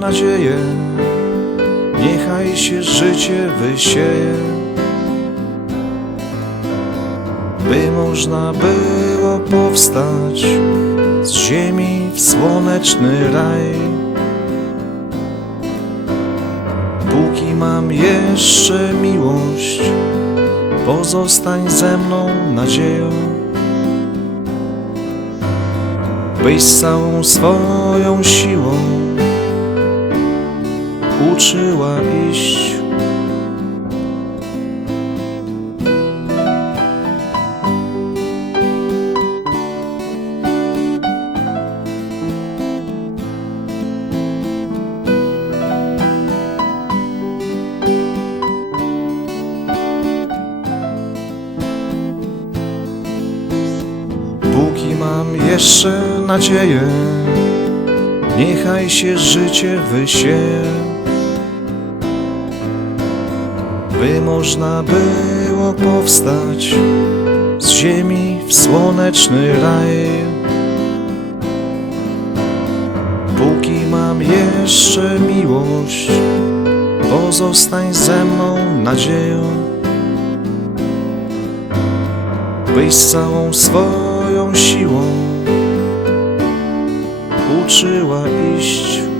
nadzieję, niechaj się życie wysieje, by można było powstać z ziemi w słoneczny raj. Póki mam jeszcze miłość, pozostań ze mną nadzieją. Byś całą swoją siłą uczyła iść. Mam jeszcze nadzieję, niechaj się życie wysieje, by można było powstać z ziemi w słoneczny raj. Póki mam jeszcze miłość, pozostań ze mną nadzieją. byś całą swoją siłą uczyła iść